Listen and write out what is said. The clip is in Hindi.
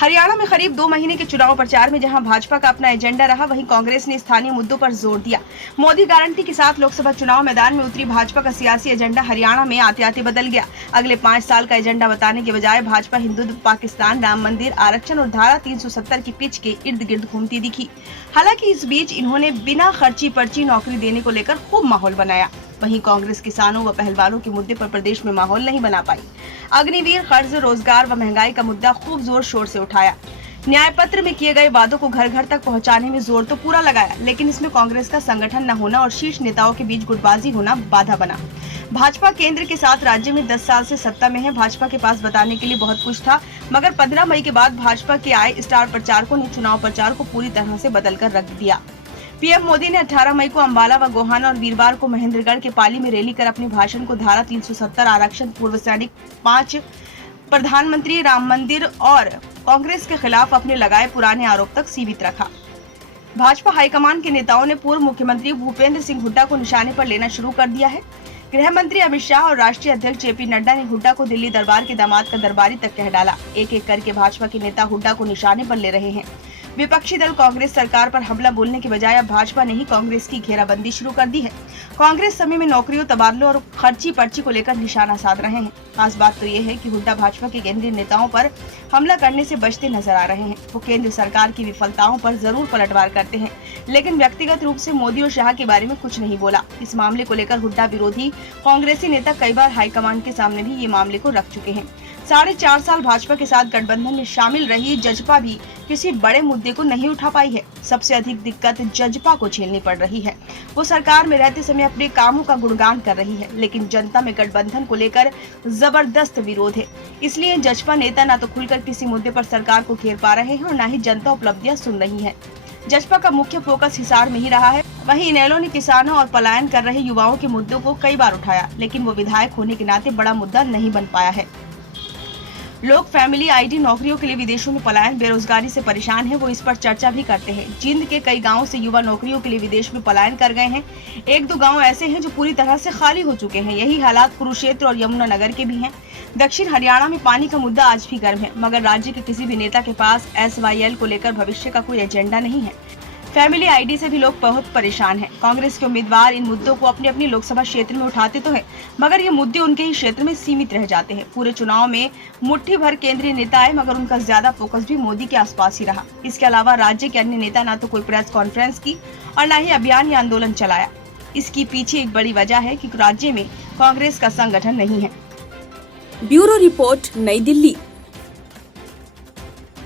हरियाणा में करीब 2 महीने के चुनाव प्रचार में जहां भाजपा का अपना एजेंडा रहा, वहीं कांग्रेस ने स्थानीय मुद्दों पर जोर दिया। मोदी गारंटी के साथ लोकसभा चुनाव मैदान में उतरी भाजपा का सियासी एजेंडा हरियाणा में आते आते बदल गया। अगले 5 साल का एजेंडा बताने के बजाय भाजपा हिंदुत्व, पाकिस्तान, राम मंदिर, आरक्षण और धारा 370 की पिच के इर्द गिर्द घूमती दिखी। हालांकि इस बीच इन्होंने बिना खर्ची पर्ची नौकरी देने को लेकर खूब माहौल बनाया। वहीं कांग्रेस किसानों व पहलवानों के मुद्दे पर प्रदेश में माहौल नहीं बना पाई। अग्निवीर, कर्ज, रोजगार व महंगाई का मुद्दा खूब जोर शोर से उठाया। न्याय पत्र में किए गए वादों को घर घर तक पहुंचाने में जोर तो पूरा लगाया, लेकिन इसमें कांग्रेस का संगठन न होना और शीर्ष नेताओं के बीच गुटबाजी होना बाधा बना। भाजपा केंद्र के साथ राज्य में 10 साल से सत्ता में है। भाजपा के पास बताने के लिए बहुत कुछ था, मगर 15 मई के बाद भाजपा के आए स्टार प्रचारकों ने चुनाव प्रचार को पूरी तरह से बदल कर रख दिया। पीएम मोदी ने 18 मई को अंबाला व गोहाना और वीरवार को महेंद्रगढ़ के पाली में रैली कर अपने भाषण को धारा 370, आरक्षण, पूर्व सैनिक 5, प्रधानमंत्री, राम मंदिर और कांग्रेस के खिलाफ अपने लगाए पुराने आरोप तक सीमित रखा। भाजपा हाईकमान के नेताओं ने पूर्व मुख्यमंत्री भूपेंद्र सिंह हुड्डा को निशाने पर लेना शुरू कर दिया है। गृह मंत्री अमित शाह और राष्ट्रीय अध्यक्ष जेपी नड्डा ने हुड्डा को दिल्ली दरबार के दामाद का दरबारी तक कह डाला। एक एक करके भाजपा के नेता हुड्डा को निशाने पर ले रहे हैं। विपक्षी दल कांग्रेस सरकार पर हमला बोलने के बजाय अब भाजपा ने ही कांग्रेस की घेराबंदी शुरू कर दी है। कांग्रेस समय में नौकरियों, तबादलों और खर्ची पर्ची को लेकर निशाना साध रहे हैं। खास बात तो ये है कि हुड्डा भाजपा के केंद्रीय नेताओं पर हमला करने से बचते नजर आ रहे हैं। वो केंद्र सरकार की विफलताओं पर जरूर पलटवार करते हैं, लेकिन व्यक्तिगत रूप से मोदी और शाह के बारे में कुछ नहीं बोला। इस मामले को लेकर हुड्डा विरोधी कांग्रेसी नेता कई बार हाईकमान के सामने भी ये मामले को रख चुके हैं। 4.5 साल भाजपा के साथ गठबंधन में शामिल रही जजपा भी किसी बड़े मुद्दे को नहीं उठा पाई है। सबसे अधिक दिक्कत जजपा को झेलनी पड़ रही है। वो सरकार में रहते समय अपने कामों का गुणगान कर रही है, लेकिन जनता में गठबंधन को लेकर जबरदस्त विरोध है। इसलिए जजपा नेता न तो खुलकर किसी मुद्दे पर सरकार को घेर पा रहे हैं और न ही जनता उपलब्धियां सुन रही है। जजपा का मुख्य फोकस हिसार में ही रहा है। वहीं इनेलो ने किसानों और पलायन कर रहे युवाओं के मुद्दों को कई बार उठाया, लेकिन वो विधायक होने के नाते बड़ा मुद्दा नहीं बन पाया है। लोग फैमिली आईडी, नौकरियों के लिए विदेशों में पलायन, बेरोजगारी से परेशान है, वो इस पर चर्चा भी करते हैं। जींद के कई गांवों से युवा नौकरियों के लिए विदेश में पलायन कर गए हैं। 1-2 गांव ऐसे हैं जो पूरी तरह से खाली हो चुके हैं। यही हालात कुरुक्षेत्र और यमुनानगर के भी हैं। दक्षिण हरियाणा में पानी का मुद्दा आज भी गर्म है, मगर राज्य के किसी भी नेता के पास SYL को लेकर भविष्य का कोई एजेंडा नहीं है। फैमिली आईडी से भी लोग बहुत परेशान हैं। कांग्रेस के उम्मीदवार इन मुद्दों को अपने अपने लोकसभा क्षेत्र में उठाते तो हैं, मगर ये मुद्दे उनके ही क्षेत्र में सीमित रह जाते हैं। पूरे चुनाव में मुट्ठी भर केंद्रीय नेता आए, मगर उनका ज्यादा फोकस भी मोदी के आसपास ही रहा। इसके अलावा राज्य के अन्य नेता न तो कोई प्रेस कॉन्फ्रेंस की और न ही अभियान या आंदोलन चलाया। इसकी पीछे एक बड़ी वजह है कि राज्य में कांग्रेस का संगठन नहीं है। ब्यूरो रिपोर्ट, नई दिल्ली।